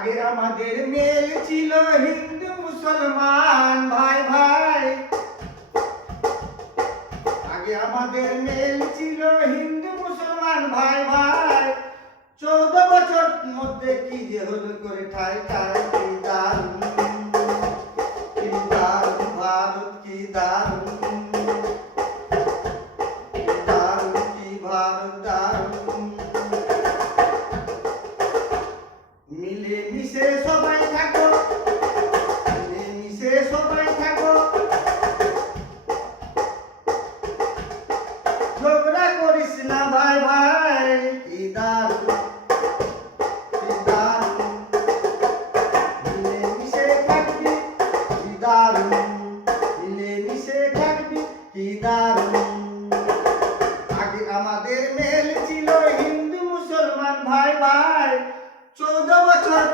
আগে আমাদের মেল ছিল হিন্দু মুসলমান ভাই ভাই, আগে আমাদের মেল ছিল হিন্দু মুসলমান ভাই ভাই। 14 বছর মধ্যে কি যে হলো করে ঠাই ঠাই, কি দারুণ, কি দারুণ ভারত, কি দারুণ, কি দারুণ, কি ভারত দারুণ। মিলে মিশে সবাই থাকো, মিলে মিশে সবাই থাকো, ঝগড়া করিস না ভাই ভাই। কি দারুণ, কি দারুণ, মিলে মিশে থাকবি, কি দারুণ, মিলে মিশে থাকবি, কি দারুণ। আগে আমাদের মেল ছিল হিন্দু মুসলমান ভাই ভাই। 14 বছর,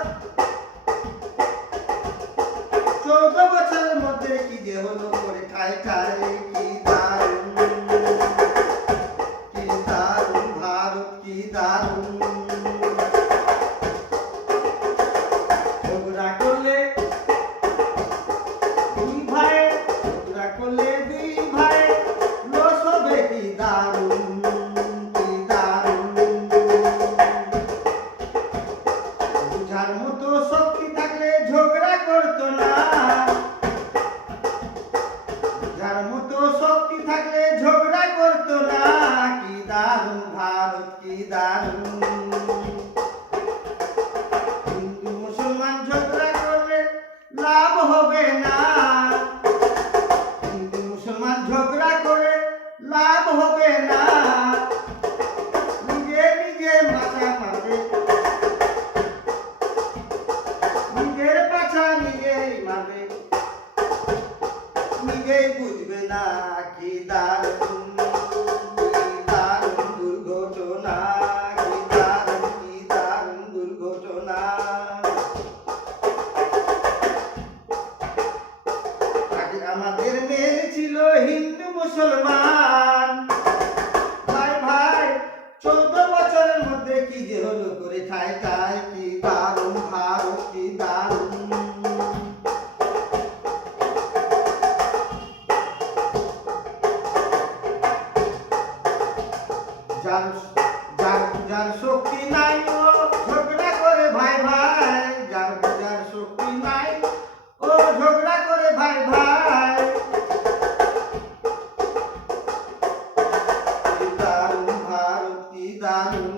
14 বছরের মধ্যে কি যে হলো করে ঠাই ঠাই, কি দারুণ, কি দারুণ ভারত, কি দারুণ। ঝগড়া করলে দুই ভাই, ঝগড়া করলে দুই ভাই লস হবে, কি দারুণ, কি দারুণ। বুঝার মতো শক্তি থাকলে ঝগড়া করতো না, বুঝার মতো শক্তি থাকলে ঝগড়া করতো না। কি দারুণ ভারত, কি দারুণ। হিন্দু মুসলমান ঝগড়া করলে লাভ হবে না, হিন্দু মুসলমান ঝগড়া করে লাভ হবে না। নিজে নিজে মাথা মারবে, নিজের পাছা নিজেই মারবে, নিজেই বুঝবে না। কি দারুণ, কি দারুণ দুর্ঘটনা, কি দারুণ, কি দারুণ দুর্ঘটনা। আগে আমাদের মেল ছিল হিন্দু মুসলমান ভাই ভাই। 14 বছরের মধ্যে কি যে হলো করে ঠাই ঠাই, কি দারুণ ভারত, কি দারুণ। যার যার যার শক্তি নাই ও ঝগড়া করে ভাই ভাই, যার যার শক্তি নাই ও ঝগড়া করে ভাই ভাই। কি দারুণ ভারত, কি দারুণ।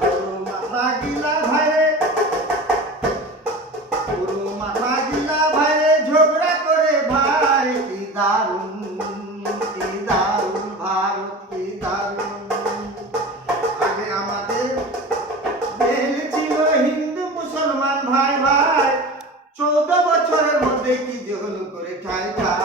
পুরো মাথা গিলা ভাইরে, পুরো মাথা গিলা ভাইরে ঝগড়া করে ভাই। কি দারুণ, কি দারুণ ভারত, কি দারুণ। আগে আমাদের মেল ছিল হিন্দু মুসলমান ভাই ভাই। 14 বছরের মধ্যে কি যে হলো করে ঠাই ঠাই।